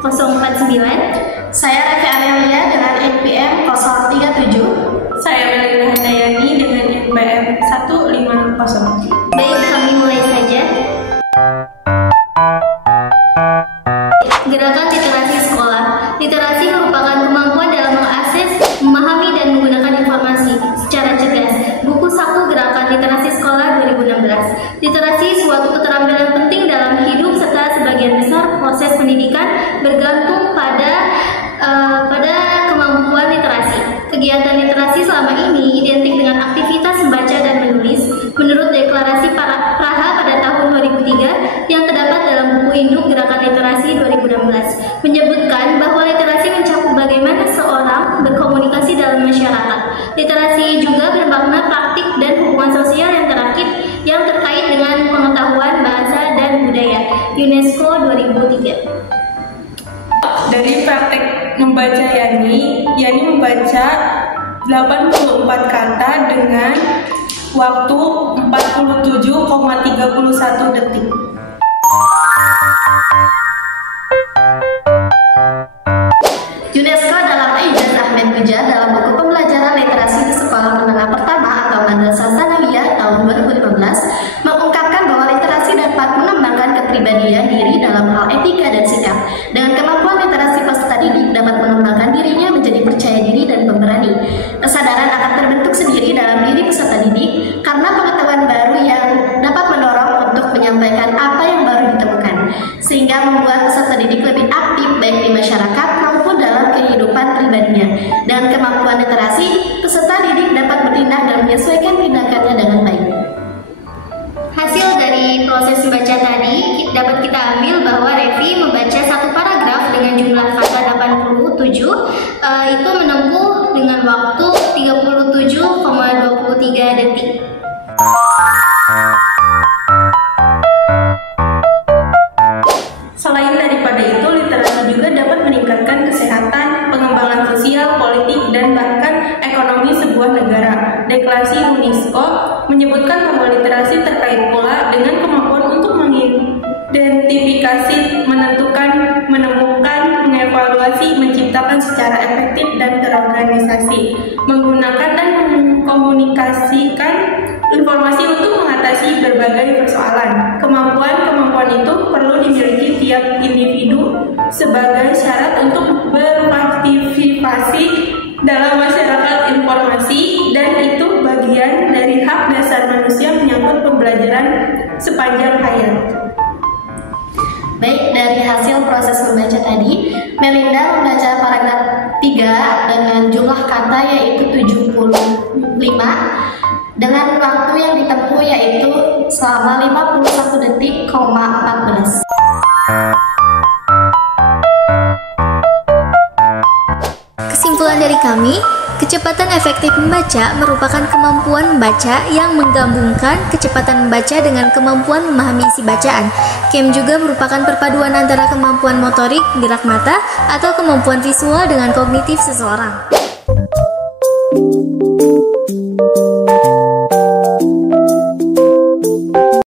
049. Saya Revi Amelia dengan NPM 037. Saya Melinda Handayani dengan NPM 150. Baik, kami mulai saja. Gerakan literasi sekolah. Literasi merupakan kemampuan dalam mengakses, memahami, dan menggunakan informasi secara cerdas. Buku Saku Gerakan Literasi Sekolah 2016. Literasi suatu keterampilan penting dalam hidup serta sebagian besar proses pendidikan bergantung pada kemampuan literasi. Kegiatan literasi selama ini identik dengan aktivitas membaca dan menulis. Menurut Deklarasi Praha pada tahun 2003 yang terdapat dalam buku induk Gerakan Literasi 2016 menyebutkan bahwa literasi mencakup bagaimana seorang berkomunikasi dalam masyarakat. Literasi juga bermakna praktik dan hubungan sosial yang terkait dengan pengetahuan bahasa dan budaya. UNESCO 2003. Dari praktek membaca Yani membaca 84 kata dengan waktu 47,31 detik. UNESCO dalam Ijaz Ahmed Gujar dalam buku pembelajaran literasi di sekolah menengah pertama atau Madrasah Tsanawiyah tahun 2015 mengungkapkan bahwa literasi dapat mengembangkan kepribadian diri dalam hal etika dan sikap. Dengan kemampuan literasi, peserta didik dapat mengembangkan dirinya menjadi percaya diri dan pemberani. Kesadaran akan terbentuk sendiri dalam diri peserta didik karena pengetahuan baru yang dapat mendorong untuk menyampaikan apa yang baru ditemukan, sehingga membuat peserta didik lebih aktif baik di masyarakat maupun dalam kehidupan pribadinya. Dengan kemampuan literasi, peserta didik dapat bertindak dan menyesuaikan tindakannya dengan baik. Hasil dari proses membaca tadi dapat kita ambil bahwa Revi membaca satu paragraf dengan jumlah kata 87, itu menempuh dengan waktu 37,23 detik. Selain daripada itu, literasi juga dapat meningkatkan kesehatan, pengembangan sosial, politik, dan bahkan ekonomi sebuah negara. Deklarasi UNESCO menyebutkan bahwa literasi terkait pula dengan kemampuan untuk mengidentifikasi, menentukan, menemukan, mengevaluasi, menciptakan secara efektif dan terorganisasi, menggunakan dan mengkomunikasikan informasi untuk mengatasi berbagai persoalan. Kemampuan-kemampuan itu perlu dimiliki tiap individu sebagai syarat untuk berpartisipasi dalam masyarakat informasi, dan itu bagian dari hak dasar manusia menyangkut pembelajaran sepanjang hayat. Baik, dari hasil proses membaca tadi, Melinda membaca paragraf 3 dengan jumlah kata yaitu 75 dengan waktu yang ditempuh yaitu selama 51 detik,14. Kesimpulan dari kami, kecepatan efektif membaca merupakan kemampuan membaca yang menggabungkan kecepatan membaca dengan kemampuan memahami isi bacaan. KEM juga merupakan perpaduan antara kemampuan motorik, gerak mata, atau kemampuan visual dengan kognitif seseorang.